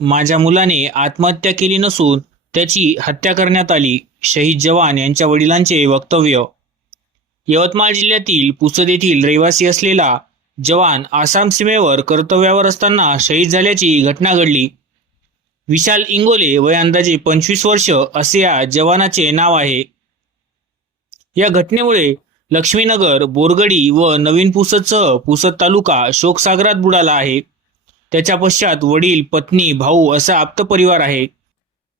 माझ्या मुलाने आत्महत्या केली नसून त्याची हत्या करण्यात आली शहीद जवान यांच्या वडिलांचे वक्तव्य. यवतमाळ जिल्ह्यातील पुसद येथील रहिवासी असलेला जवान आसाम सीमेवर कर्तव्यावर असताना शहीद झाल्याची घटना घडली. विशाल इंगोले वय अंदाजे पंचवीस वर्ष असे या जवानाचे नाव आहे. या घटनेमुळे लक्ष्मीनगर बोरगडी व नवीन पुसदसह पुसद तालुका शोकसागरात बुडाला आहे. त्याच्या पश्चात वडील पत्नी भाऊ असा आप्त परिवार आहे.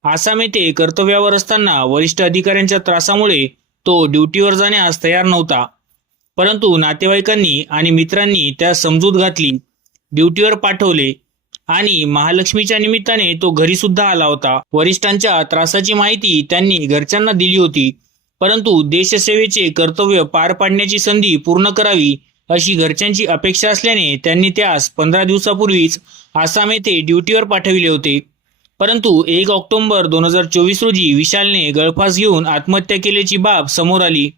आसाम येथे कर्तव्यावर असताना वरिष्ठ अधिकाऱ्यांच्या त्रासामुळे तो ड्युटीवर जाण्यास तयार नव्हता. परंतु नातेवाईकांनी आणि मित्रांनी त्या समजूत घातली ड्युटीवर पाठवले आणि महालक्ष्मीच्या निमित्ताने तो घरी सुद्धा आला होता. वरिष्ठांच्या त्रासाची माहिती त्यांनी घरच्यांना दिली होती परंतु देशसेवेचे कर्तव्य पार पाडण्याची संधी पूर्ण करावी अशी घरच्यांची अपेक्षा असल्याने त्यांनी त्यास पंधरा दिवसापूर्वीच आसाम येथे ड्युटीवर पाठविले होते. परंतु एक ऑक्टोबर दोन हजार चोवीस रोजी विशालने गळफास घेऊन आत्महत्या केल्याची बाब समोर आली.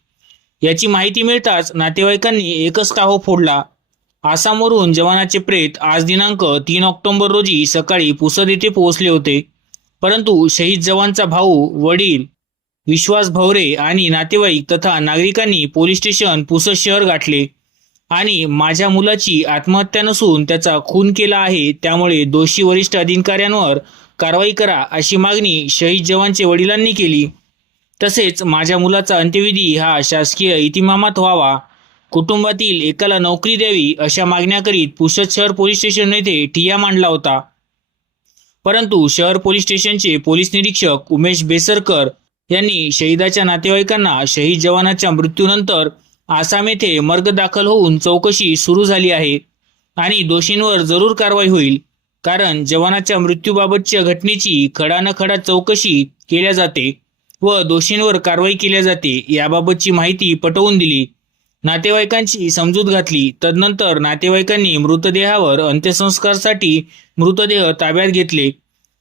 याची माहिती मिळताच नातेवाईकांनी एकच टाहो फोडला. आसामवरून जवानाचे प्रेत आज दिनांक तीन ऑक्टोबर रोजी सकाळी पुसद येथे पोहोचले होते. परंतु शहीद जवानचा भाऊ वडील विश्वास भवरे आणि नातेवाईक तथा नागरिकांनी पोलीस स्टेशन पुसद शहर गाठले. आणि माझ्या मुलाची आत्महत्या नसून त्याचा खून केला आहे त्यामुळे दोषी वरिष्ठ अधिकाऱ्यांवर कारवाई करा अशी मागणी शहीद जवानचे वडिलांनी केली. तसेच माझ्या मुलाचा अंत्यविधी हा शासकीय इतिमामात व्हावा. कुटुंबातील एकाला नोकरी द्यावी अशा मागण्या करीत पुसद शहर पोलीस स्टेशन येथे ठिया मांडला होता. परंतु शहर पोलीस स्टेशनचे पोलीस निरीक्षक उमेश बेसरकर यांनी शहीदाच्या नातेवाईकांना शहीद जवानाच्या मृत्यूनंतर आसाम येथे मर्ग दाखल होऊन चौकशी सुरू झाली आहे आणि दोषींवर जरूर कारवाई होईल. कारण जवानाच्या मृत्यूबाबतच्या घटनेची खडा न खडा चौकशी केल्या जाते व दोषींवर कारवाई केल्या जाते याबाबतची माहिती पटवून दिली. नातेवाईकांची समजूत घातली. तदनंतर नातेवाईकांनी मृतदेहावर अंत्यसंस्कारासाठी मृतदेह ताब्यात घेतले.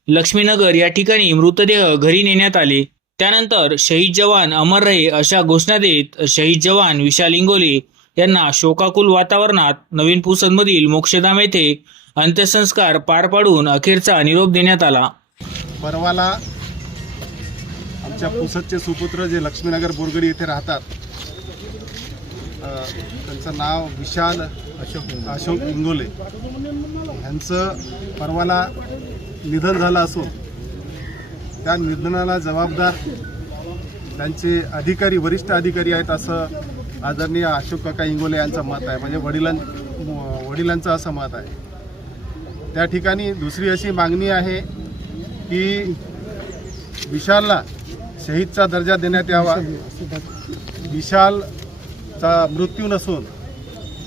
लक्ष्मीनगर या ठिकाणी मृतदेह घरी नेण्यात आले. त्यानंतर शहीद जवान अमर रहे अशा घोषणा देत शहीद जवान विशाल इंगोले यांना शोकाकुल वातावरणात नवीन पुसदमधील मोक्षधाम येथे अंत्यसंस्कार पार पाडून अखेरचा निरोप देण्यात आला. परवाला आमच्या पुसदचे सुपुत्र जे लक्ष्मीनगर बोरगडी येथे राहतात त्यांचं नाव विशाल अशोक अशोक इंगोले. यांचं परवाला निधन झालं असून त्या निधनाला जबाबदार. त्यांचे अधिकारी वरिष्ठ अधिकारी आहेत असं आदरणीय अशोक काका इंगोले यांचं मत आहे. म्हणजे वडिलां वडिलांचं असं मत आहे. त्या ठिकाणी दुसरी अशी मागणी आहे की विशालला शहीदचा दर्जा देण्यात यावा. विशालचा मृत्यू नसून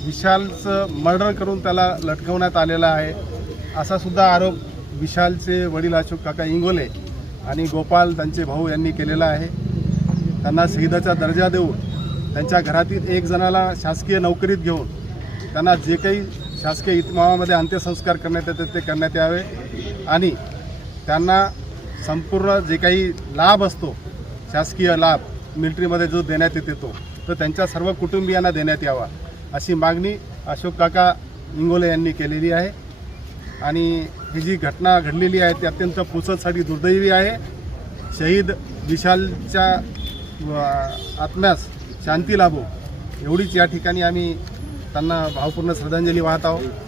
विशालचं मर्डर करून त्याला लटकवण्यात आलेला आहे. असा सुद्धा आरोप विशालचे वडील अशोक काका इंगोले आणि गोपाल त्यांचे भाऊ यांनी केलेला आहे. त्यांना शहीदाचा दर्जा देऊन त्यांच्या घरातील एक जणाला शासकीय नोकरीत घेऊन त्यांना जे काही शासकीय इतमामामध्ये अंत्यसंस्कार करण्यात येतात ते करण्यात यावे. आणि त्यांना संपूर्ण जे काही लाभ असतो शासकीय लाभ मिलिटरीमध्ये जो देण्यात येते तो तर त्यांच्या सर्व कुटुंबियांना देण्यात यावा अशी मागणी अशोक काका इंगोले यांनी केलेली आहे. आणि ही जी घटना घडलेली आहे ती अत्यंत पुसदसाठी दुर्दैवी आहे. शहीद विशालच्या आत्म्यास शांती लाभो एवढीच या ठिकाणी आम्ही त्यांना भावपूर्ण श्रद्धांजली वाहत आहोत.